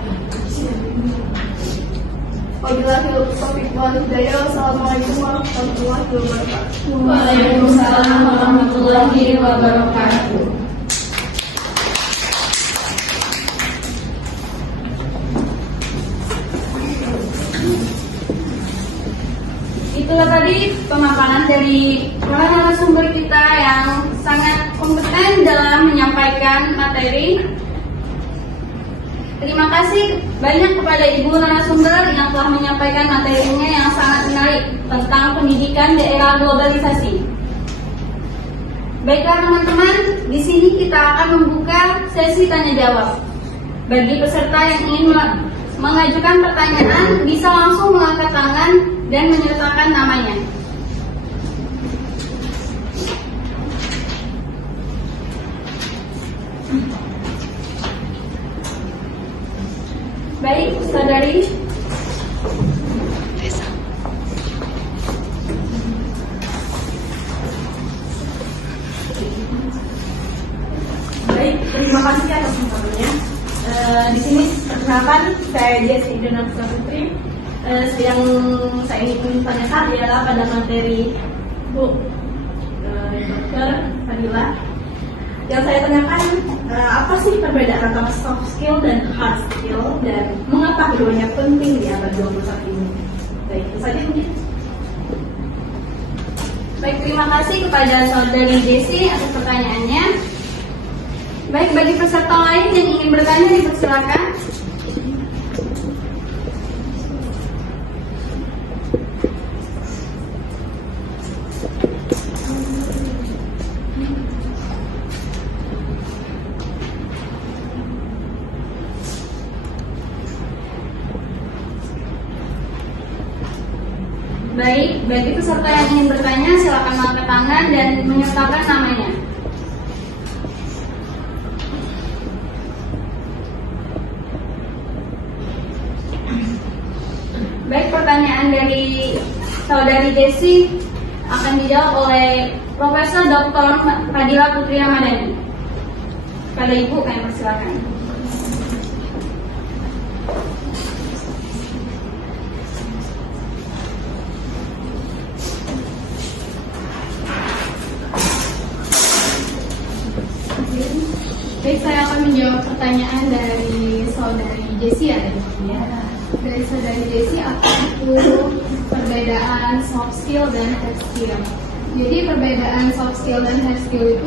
Wabillahi taufiq wal hidayah. Wassalamualaikum warahmatullahi wabarakatuh. Waalaikumsalam warahmatullahi wabarakatuh. Itulah tadi pemaparan dari para narasumber kita yang sangat kompeten dalam menyampaikan materi. Terima kasih banyak kepada Ibu narasumber yang telah menyampaikan materinya yang sangat menarik tentang pendidikan di era globalisasi. Baiklah teman-teman, di sini kita akan membuka sesi tanya jawab. Bagi peserta yang ingin mengajukan pertanyaan bisa langsung mengangkat tangan dan menyertakan namanya. Baik, saudari. Baik, terima kasih atas informasinya. Di sini perkenalkan saya Jessi Donat Putri. Yang saya ingin tanyakan adalah pada materi Bu Dr. Fadila. Yang saya tanyakan apa sih perbedaan antara soft skill dan hard skill dan mengapa keduanya penting di abad 21 ini? Baik, itu saja mungkin. Baik, terima kasih kepada saudari Jessi atas pertanyaannya. Baik, bagi peserta lain yang ingin bertanya dipersilakan. Baik, bagi peserta yang ingin bertanya silakan mengangkat tangan dan menyertakan namanya. Baik, pertanyaan dari saudari Jessi akan dijawab oleh Profesor Dr. Fadila Putri Ramadhani. Pada Ibu kami persilakan. Baik, saya akan menjawab pertanyaan dari saudari Jessi ya. Dari saudari Jessi, apa itu perbedaan soft skill dan hard skill? Jadi perbedaan soft skill dan hard skill itu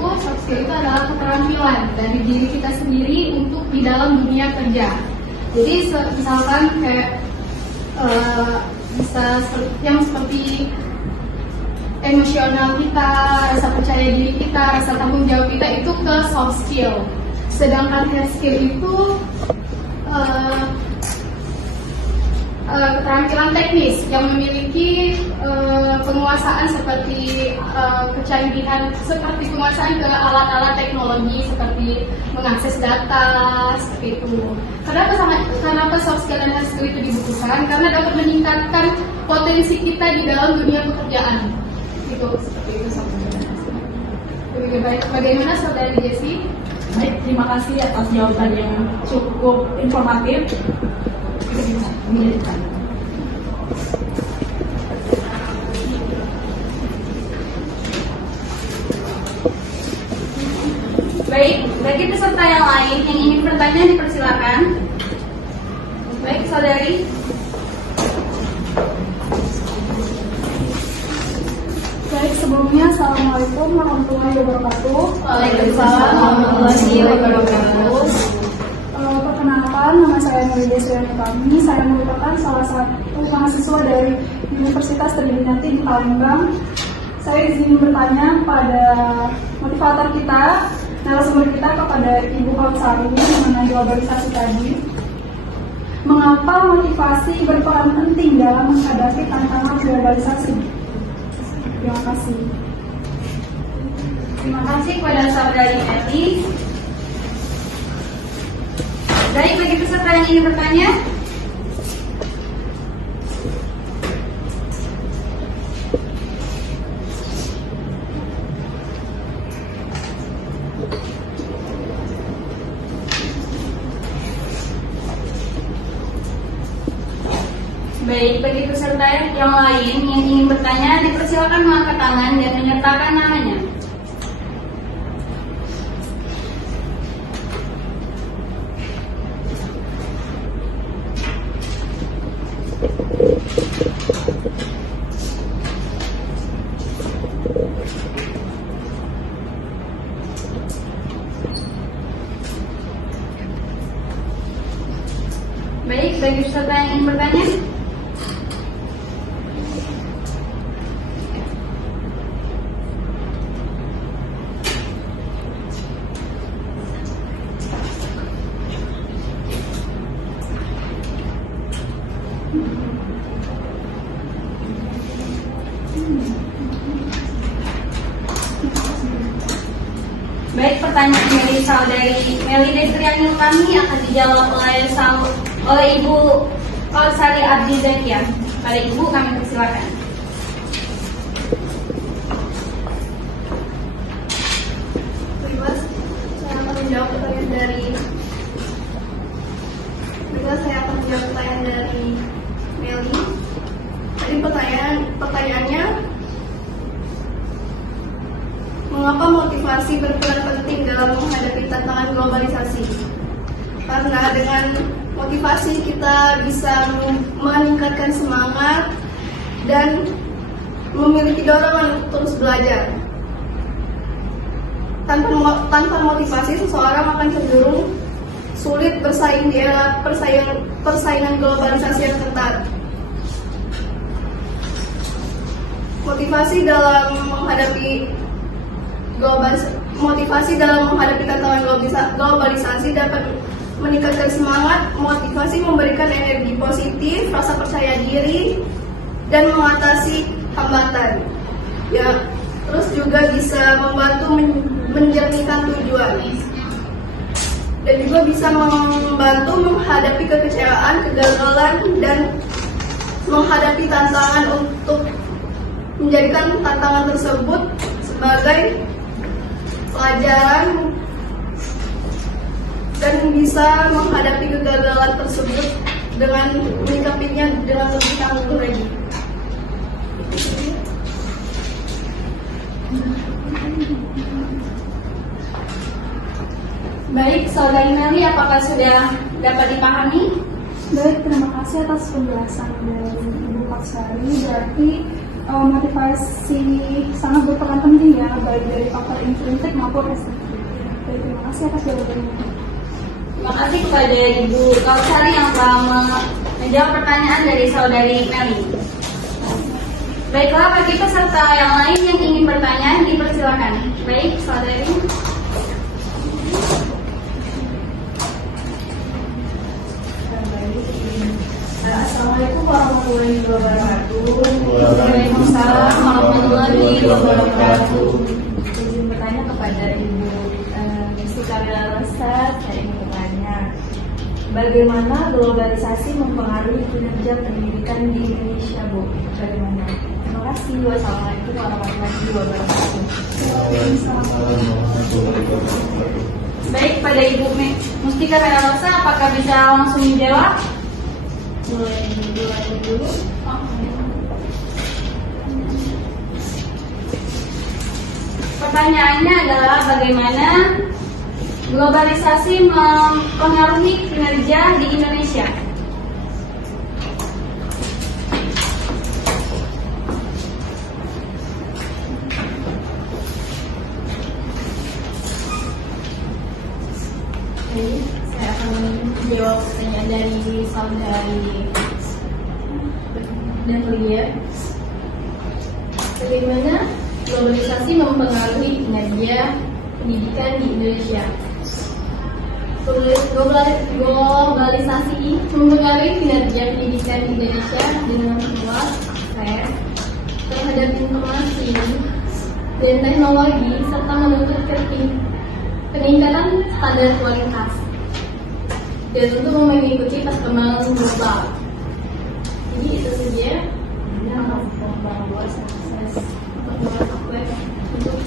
adalah keterampilan dari diri kita sendiri untuk di dalam dunia kerja. Jadi misalkan kayak bisa yang seperti emosional kita, rasa percaya diri kita, rasa tanggung jawab kita itu ke soft skill. Sedangkan hard skill itu keterampilan teknis yang memiliki penguasaan seperti kecanggihan, seperti penguasaan ke alat-alat teknologi seperti mengakses data seperti itu. Kenapa soft skill dan hard skill itu dibutuhkan? Karena dapat meningkatkan potensi kita di dalam dunia pekerjaan. Itu seperti itu saudara. Lebih baik, bagaimana saudari Jessi? Baik, terima kasih atas jawaban yang cukup informatif. Kita bisa menjadikan. Baik, bagi peserta yang lain yang ingin bertanya dipersilakan. Baik, saudari. Baik, sebelumnya Assalamualaikum warahmatullahi wabarakatuh. Waalaikumsalam warahmatullahi wabarakatuh. Perkenalkan, nama saya Nurida Suyani Kami. Saya merupakan salah satu mahasiswa dari Universitas Tridinati di Palembang. Saya ingin bertanya pada motivator kita, narasumber kita, kepada Ibu Kautsari mengenai globalisasi tadi. Mengapa motivasi berperan penting dalam menghadapi tantangan globalisasi? Terima kasih. Terima kasih kepada saudari Eti. Baik, bagi peserta yang ingin bertanya. Baik, bagi peserta yang lain yang ingin bertanya, dipersilakan mengangkat tangan dan menyertakan namanya. Baik, bagi peserta yang ingin bertanya. pertanyaan dari saudari Meli Desriani kami akan dijawab oleh Ibu Kausari Abdi Zakia. Pada Ibu kami persilakan. Bebas, saya akan menjawab pertanyaan dari Meli. Tadi pertanyaannya, mengapa motivasi berperan penting dalam menghadapi tantangan globalisasi? Karena dengan motivasi kita bisa meningkatkan semangat dan memiliki dorongan untuk terus belajar. Tanpa motivasi, seseorang akan cenderung sulit bersaing di era persaingan globalisasi yang ketat. Motivasi dalam menghadapi tantangan globalisasi dapat meningkatkan semangat. Motivasi memberikan energi positif, rasa percaya diri, dan mengatasi hambatan. Ya, terus juga bisa membantu menjernihkan tujuan, dan juga bisa membantu menghadapi kekecewaan, kegagalan, dan menghadapi tantangan untuk menjadikan tantangan tersebut sebagai pelajaran dan bisa menghadapi kegagalan tersebut dengan menyikapinya dengan lebih tangguh lagi. Baik, saudari Meli, apakah sudah dapat dipahami? Baik, terima kasih atas penjelasan dari Ibu Kausari. Berarti motivasi sangat berperan penting ya, baik dari faktor intrinsik maupun ekstrinsik. Baik, terima kasih atas jawabannya. Terima kasih kepada Ibu Kausari yang telah menjawab pertanyaan dari saudari Meli. Baiklah, bagi peserta yang lain yang ingin bertanya, dipersilakan. Baik, saudari. Assalamualaikum warahmatullahi wabarakatuh. Waalaikumsalam warahmatullahi wabarakatuh. Izin bertanya kepada Ibu Misi Kamila Rosa. Saya ingin bertanya, bagaimana globalisasi mempengaruhi kinerja pendidikan di Indonesia, Bu? Bagaimana? Terima kasih. Wassalamualaikum warahmatullahi wabarakatuh. Baik, pada Ibu Mustika Kamila Rosa, apakah bisa langsung menjawab? Mulai dulu. Pertanyaannya adalah bagaimana globalisasi mempengaruhi kinerja di Indonesia? Saya akan menjawab pertanyaan dari saudari Dahlia. Bagaimana globalisasi mempengaruhi kinerja pendidikan di Indonesia? Globalisasi mempengaruhi kinerja pendidikan di Indonesia dengan luas, akses terhadap informasi dan teknologi serta menuntut peningkatan standar kualitas dan untuk mengikuti perkembangan global. Jadi itu saja yang membawa akses untuk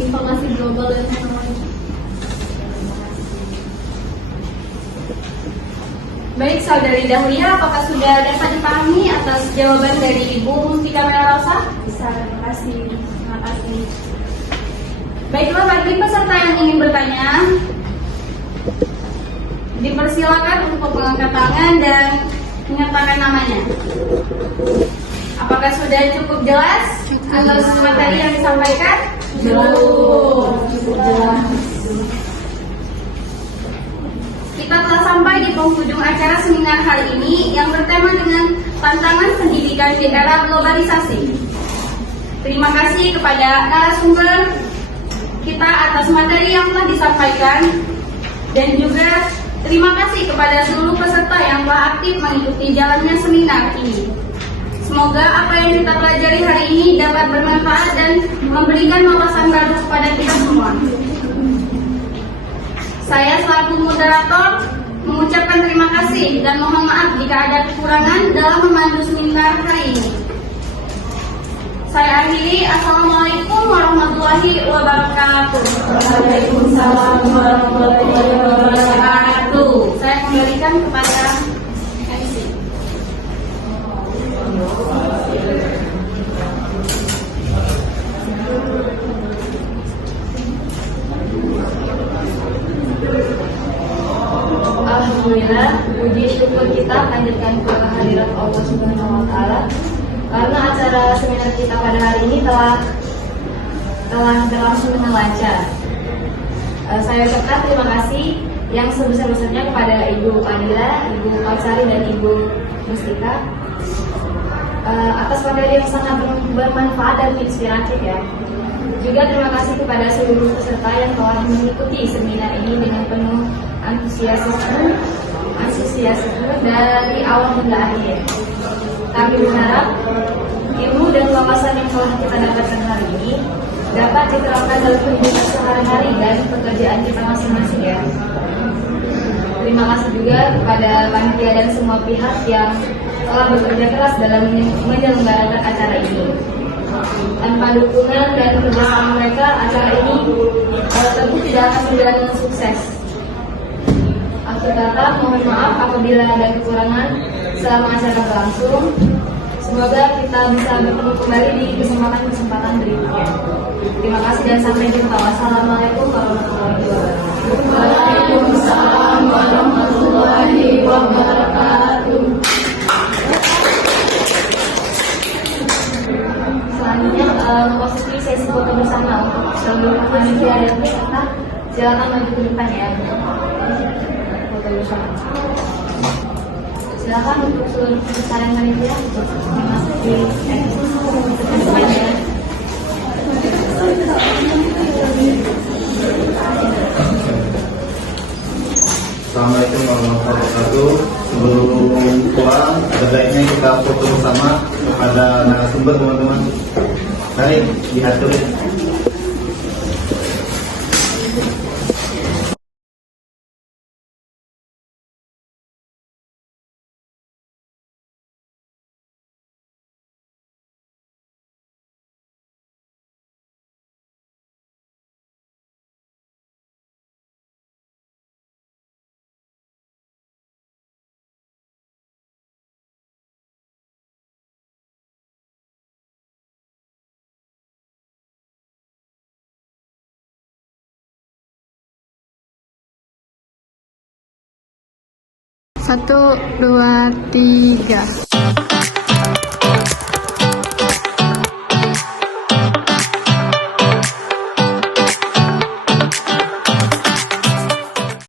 informasi global dan teknologi. Baik, saudari Dahlia, apakah sudah dapat dipahami atas jawaban dari Ibu Mustika Kamila Rosa? Bisa, terima kasih. Terima kasih. Baiklah, bagi peserta yang ingin bertanya, dipersilakan untuk mengangkat tangan dan menyertakan namanya. Apakah sudah cukup jelas atas materi yang disampaikan? Belum. Jelas. Kita telah sampai di penghujung acara seminar hari ini yang bertema dengan tantangan pendidikan di era globalisasi. Terima kasih kepada narasumber kita atas materi yang telah disampaikan, dan juga terima kasih kepada seluruh peserta yang telah aktif mengikuti jalannya seminar ini. Semoga apa yang kita pelajari hari ini dapat bermanfaat dan memberikan wawasan baru kepada kita semua. Saya selaku moderator mengucapkan terima kasih dan mohon maaf jika ada kekurangan dalam memandu seminar hari ini. Saya akhiri. Assalamualaikum warahmatullahi wabarakatuh. Waalaikumsalam warahmatullahi wabarakatuh. Saya kembalikan kepada MC. Alhamdulillah, puji syukur kita panjatkan kehadirat Allah Subhanahu wa Ta'ala karena acara seminar kita pada hari ini telah berlangsung dengan lancar. Saya ucapkan terima kasih yang sebesar-besarnya kepada Ibu Fadila, Ibu Kautsari, dan Ibu Mustika atas materi yang sangat bermanfaat dan inspiratif ya. Juga terima kasih kepada seluruh peserta yang telah mengikuti seminar ini dengan penuh antusiasme dari awal hingga akhir. Kami berharap ilmu dan wawasan yang telah kita dapatkan hari ini dapat diterapkan dalam kehidupan sehari-hari dan pekerjaan kita masing-masing ya. Terima kasih juga kepada panitia dan semua pihak yang telah bekerja keras dalam menyelenggarakan acara ini. Tanpa dukungan dan kerjasama mereka, acara ini tentu tidak akan berjalan dengan sukses. Akhir kata, mohon maaf apabila ada kekurangan selama acara berlangsung. Semoga kita bisa bertemu kembali di kesempatan-kesempatan berikutnya. Terima kasih dan sampai jumpa. Wassalamualaikum warahmatullahi wabarakatuh. Waalaikumsalam warahmatullahi wabarakatuh. Selanjutnya posisi sesi foto bersama untuk seluruh panitia dan peserta. Silakan maju ke depan ya. Foto bersama. Silakan untuk seluruh peserta dan panitia masuk di depannya. Assalamualaikum warahmatullahi wabarakatuh. Sebelum pulang, ada baiknya kita foto bersama kepada narasumber teman-teman. Mari diatur. Satu, dua, tiga.